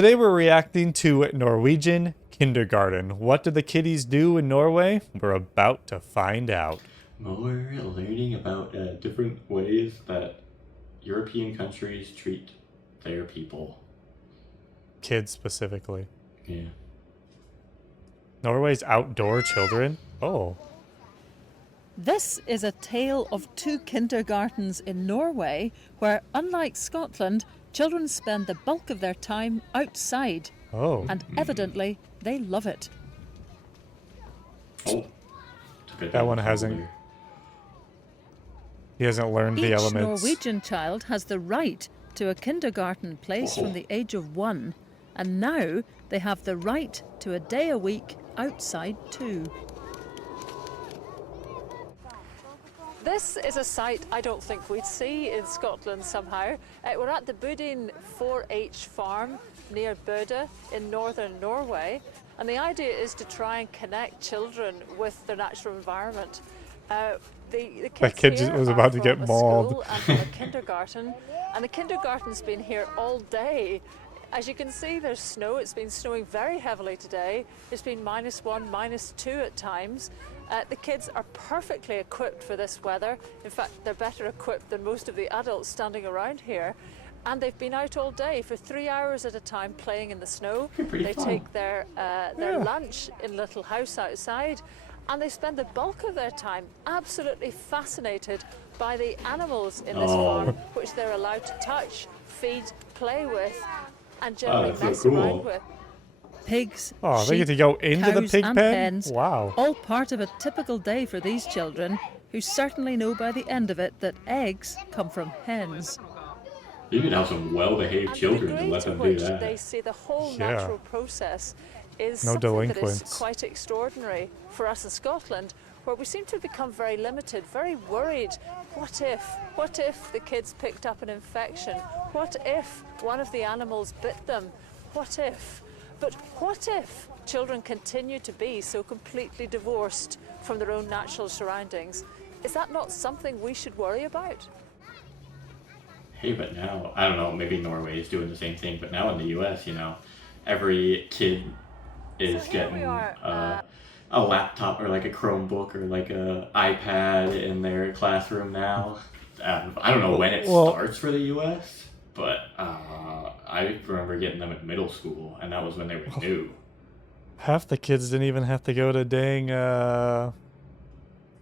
Today we're reacting to Norwegian Kindergarten. What do the kiddies do in Norway? We're about to find out. Well, we're learning about different ways that European countries treat their people. Kids specifically. Yeah. Norway's outdoor children? Oh. This is a tale of two kindergartens in Norway where, unlike Scotland, children spend the bulk of their time outside. Oh. And evidently, they love it. Oh. That one hasn't. He hasn't learned the Each elements. Norwegian child has the right to a kindergarten place from the age of 1. And now they have the right to a day a week outside too. This is a sight I don't think we'd see in Scotland somehow. We're at the Budin 4-H farm near Bøde in northern Norway, and the idea is to try and connect children with their natural environment. The That kid here was are about to from get a mauled. school and from a kindergarten, and the kindergarten's been here all day. As you can see, there's snow. It's been snowing very heavily today. It's been -1, -2 at times. The kids are perfectly equipped for this weather. In fact, they're better equipped than most of the adults standing around here. And they've been out all day for 3 hours at a time playing in the snow. They fun. take their lunch in a little house outside, and they spend the bulk of their time absolutely fascinated by the animals in this farm, which they're allowed to touch, feed, play with, and generally that's so mess cool. around with. Pigs, Oh, they get to sheep, go into the cows pig and pen? hens, Wow. all part of a typical day for these children, who certainly know by the end of it that eggs come from hens. You could have some well-behaved children to let them do They that. see the whole Yeah. natural process is No something that is delinquents. quite extraordinary for us in Scotland, where we seem to have become very limited, very worried. What if the kids picked up an infection? What if one of the animals bit them? What if? But what if children continue to be so completely divorced from their own natural surroundings? Is that not something we should worry about? Hey, but now, I don't know, maybe Norway is doing the same thing, but now in the US, every kid is So here we getting are, a laptop or like a Chromebook or like a iPad in their classroom now. I don't know when it starts for the US, but I remember getting them at middle school, and that was when they were new. Half the kids didn't even have to go to dang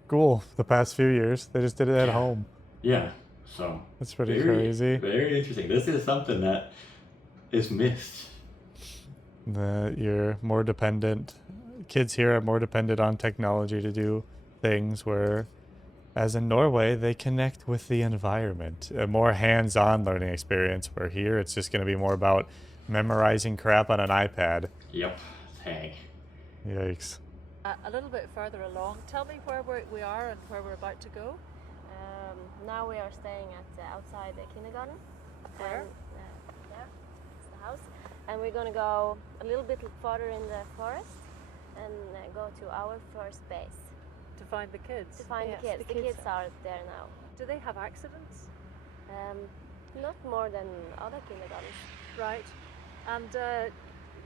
school the past few years. They just did it at home. Yeah, so That's pretty crazy. Very interesting. This is something that is missed. That you're more dependent. Kids here are more dependent on technology to do things, where, as in Norway, they connect with the environment. A more hands-on learning experience, where here it's just going to be more about memorizing crap on an iPad. Yep. Hey. Yikes. A little bit further along, tell me where we are and where we're about to go. Now we are staying at outside the kindergarten. Where? And, there, it's the house. And we're gonna go a little bit further in the forest and go to our first base To find the kids. to find Yes, the kids. The kids are there now. Do they have accidents? Not more than other kindergartens. Right. And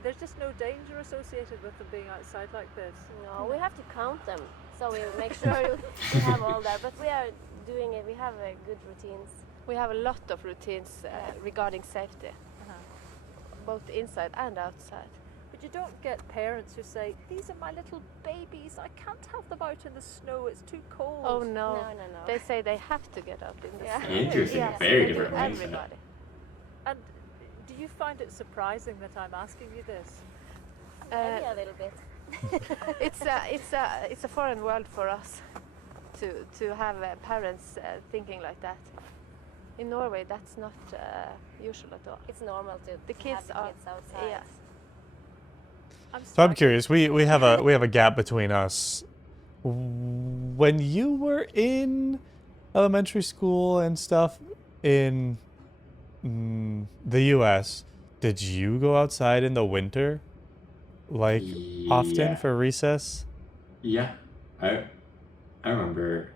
there's just no danger associated with them being outside like this? No, we have to count them, so we make sure we have all there. But we are doing it. We have good routines. We have a lot of routines regarding safety, both inside and outside. But you don't get parents who say, these are my little babies, I can't have them out in the snow, it's too cold. Oh no. No. They say they have to get out in the Yeah. snow. Interesting. Yes, Very they do, different mindset. everybody. And do you find it surprising that I'm asking you this? Maybe a little bit. It's a foreign world for us to have parents thinking like that. In Norway, that's not usual at all. It's normal to The kids have the are kids outside. yes. So I'm curious. We have a gap between us. When you were in elementary school and stuff in the U.S., did you go outside in the winter, like often Yeah. for recess? Yeah, I remember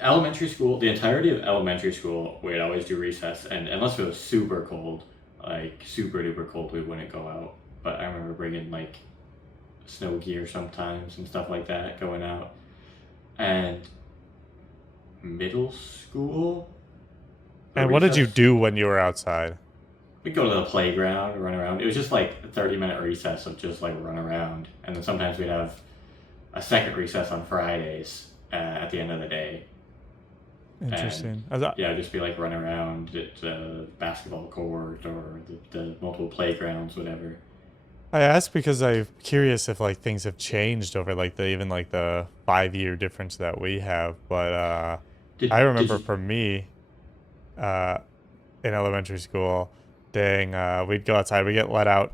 elementary school. The entirety of elementary school, we'd always do recess, and unless it was super cold, like super duper cold, we wouldn't go out. But I remember bringing like snow gear sometimes and stuff like that going out. And middle school. And what did you recess, do when you were outside? we'd go to the playground, run around. It was just like a 30-minute recess of just like run around. And then sometimes we'd have a second recess on Fridays at the end of the day. Interesting. Yeah, just be like run around at the basketball court or the multiple playgrounds, whatever. I asked because I'm curious if like things have changed over like even like the 5-year difference that we have. But I remember for me, in elementary school, we'd go outside. We get let out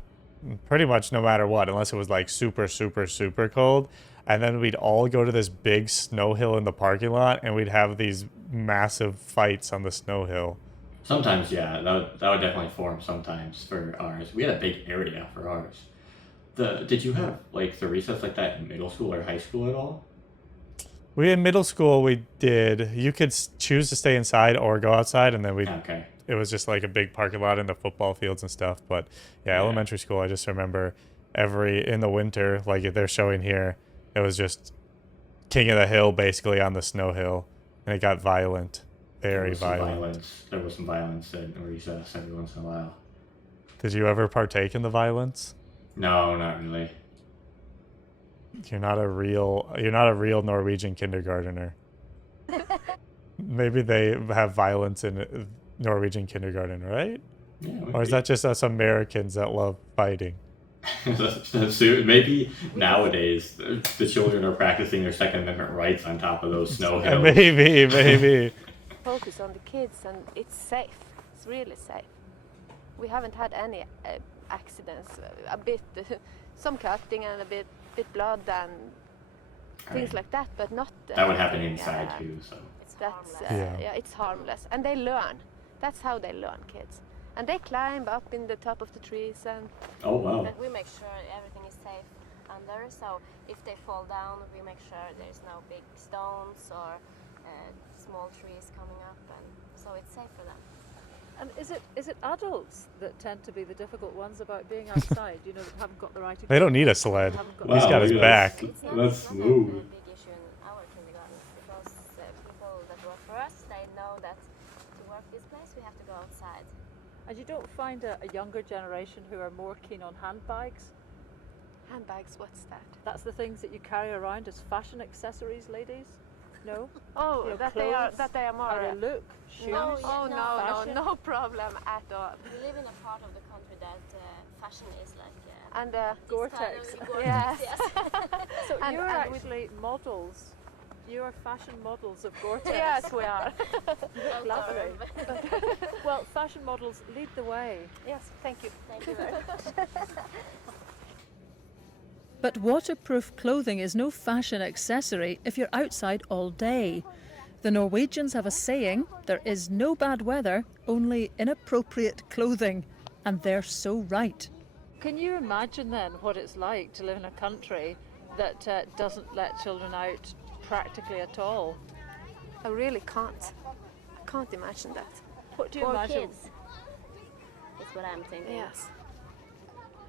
pretty much no matter what, unless it was like super, super, super cold. And then we'd all go to this big snow hill in the parking lot, and we'd have these massive fights on the snow hill. Sometimes, yeah, that would definitely form sometimes for ours. We had a big area for ours. Did you have like the recess like that in middle school or high school at all? We in middle school we did. You could choose to stay inside or go outside, and then Okay. it was just like a big parking lot in the football fields and stuff. But yeah, elementary school, I just remember in the winter, like they're showing here, it was just king of the hill basically on the snow hill, and it got violent, very violent. There was some violence in recess every once in a while. Did you ever partake in the violence? No, not really. You're not a real Norwegian kindergartner. Maybe they have violence in Norwegian kindergarten, right? Yeah, Or is that just us Americans that love fighting? Maybe nowadays the children are practicing their Second Amendment rights on top of those snow hills. Maybe. Focus on the kids, and it's safe. It's really safe. We haven't had any accidents. A bit, some cutting and a bit blood and things like that, but not. That would happen inside too. So it's harmless, and they learn. That's how they learn, kids. And they climb up in the top of the trees and. Oh wow. But we make sure everything is safe under. So if they fall down, we make sure there's no big stones or small trees coming up, and so it's safe for them. And is it adults that tend to be the difficult ones about being outside? You know, that haven't got the right. They don't need a sled. He's got his look at back. It's not That's a smooth. big issue in our kindergarten because people that work for us, they know that to work this place we have to go outside. And you don't find a younger generation who are more keen on handbags? Handbags, what's that? That's the things that you carry around as fashion accessories, ladies? No? Oh, You know, that they are more. How they look, shoes? No, no problem at all. We live in a part of the country that fashion is like And Gore-Tex. Yes. So And- you're and actually models. You are fashion models of Gore-Tex. yes, we are. Flattering. Well, fashion models lead the way. Yes, thank you. Thank you very much. But waterproof clothing is no fashion accessory if you're outside all day. The Norwegians have a saying, there is no bad weather, only inappropriate clothing. And they're so right. Can you imagine then what it's like to live in a country that doesn't let children out practically at all? I really can't. I can't imagine that. What do you For imagine? kids. Is what I'm thinking. Yes.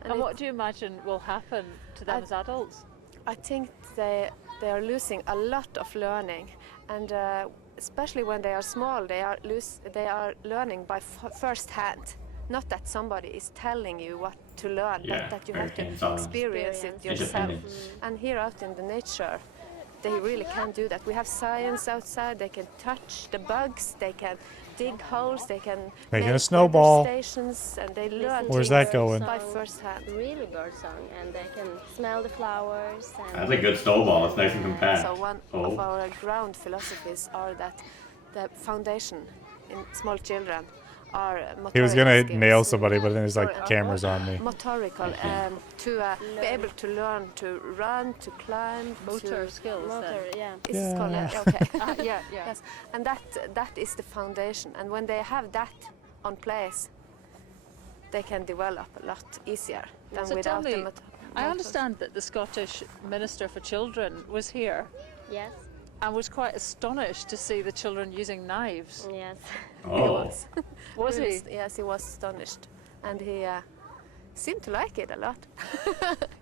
And what do you imagine will happen to them as adults? I think they are losing a lot of learning, and especially when they are small, they are learning by first hand. Not that somebody is telling you what to learn, but that you have to experience it yourself. And here out in the nature, they really can do that. We have science outside. They can touch the bugs. They can dig holes. They can Making make a snowball. weather stations, and they learn Where's things that going? by first hand. Really bird song, and they can smell the flowers. And That's a good snowball. It's nice and compact. So one of our ground philosophies are that the foundation in small children are motorical He was gonna skills. nail somebody, but then there's like cameras on me. Motorical, to be able to learn to run, to climb, Motor to skills motor, then. yeah. It's called, okay. Yeah. Yes, and that is the foundation. And when they have that on place, they can develop a lot easier than So without tell me, the I understand that the Scottish Minister for Children was here Yes. and was quite astonished to see the children using knives. Yes. Oh. Was he? Yes, he was astonished. and he seemed to like it a lot.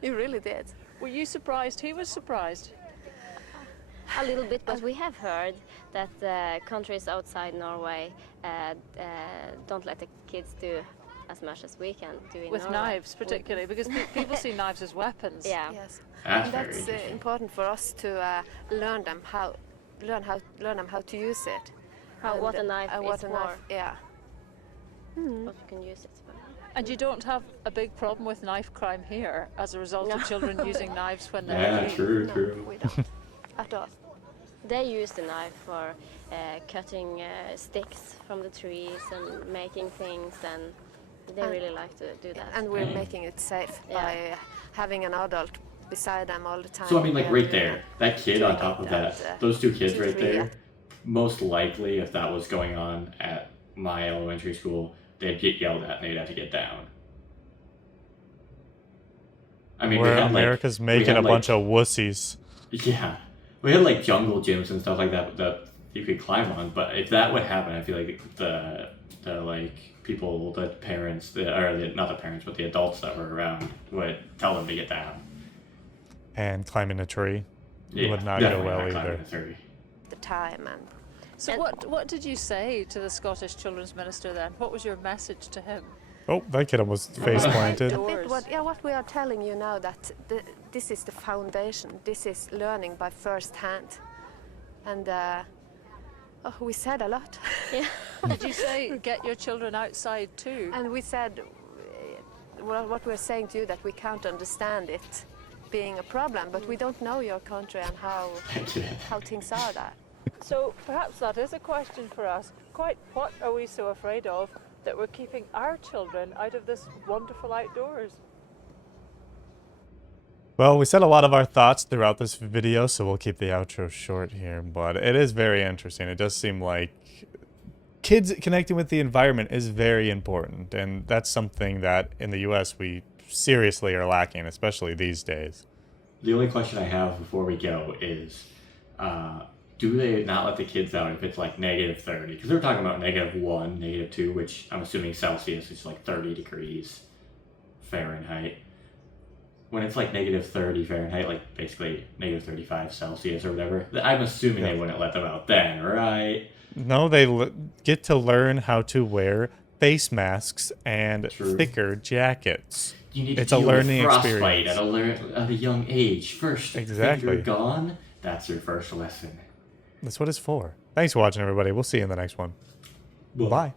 He really did. Were you surprised? He was surprised. A little bit, but we have heard that countries outside Norway don't let the kids do as much as we can do in With Norway. knives, particularly, because people see knives as weapons. Yeah. Yes, That's and very that's interesting. important for us to learn them how to use it. What a knife what is a for. knife, yeah. What you can use it for. And you don't have a big problem with knife crime here as a result of No. children using knives when they're Yeah, young. true, No, true. we don't at all. They use the knife for cutting sticks from the trees and making things, and they And- really like to do that. And we're making it safe Yeah. by having an adult beside them all the time. So I mean, like and, right there, that kid on doing top of it that, at, those two kids 2, right 3, there, yeah. most likely, if that was going on at my elementary school, they'd get yelled at and they'd have to get down. I mean, Where we had, America's we making had, a bunch of wussies. Yeah, we had like jungle gyms and stuff like that you could climb on. But if that would happen, I feel like the like people, the parents, not the parents, but the adults that were around would tell them to get down. And climbing a tree Yeah, would not go definitely well not climbing either. a tree. The time and So what did you say to the Scottish Children's Minister then? What was your message to him? Oh, that kid was face planted. a bit what we are telling you now, that this is the foundation. This is learning by first hand, and we said a lot. Did you say get your children outside too? And we said what we're saying to you, that we can't understand it being a problem, but we don't know your country and how things are there. So perhaps that is a question for us. Quite what are we so afraid of that we're keeping our children out of this wonderful outdoors? Well, we said a lot of our thoughts throughout this video, so we'll keep the outro short here, but it is very interesting. It does seem like kids connecting with the environment is very important, and that's something that in the US we seriously are lacking, especially these days. The only question I have before we go is, do they not let the kids out if it's like -30? Because they're talking about -1, -2, which I'm assuming Celsius is like 30 degrees Fahrenheit. When it's like -30 Fahrenheit, like basically -35 Celsius or whatever, I'm assuming they wouldn't let them out then, right? No, they get to learn how to wear face masks and True. thicker jackets. You need It's to a deal learning with frostbite experience. at a young age. First, Exactly. finger gone, that's your first lesson. That's what it's for. Thanks for watching, everybody. We'll see you in the next one. Bye.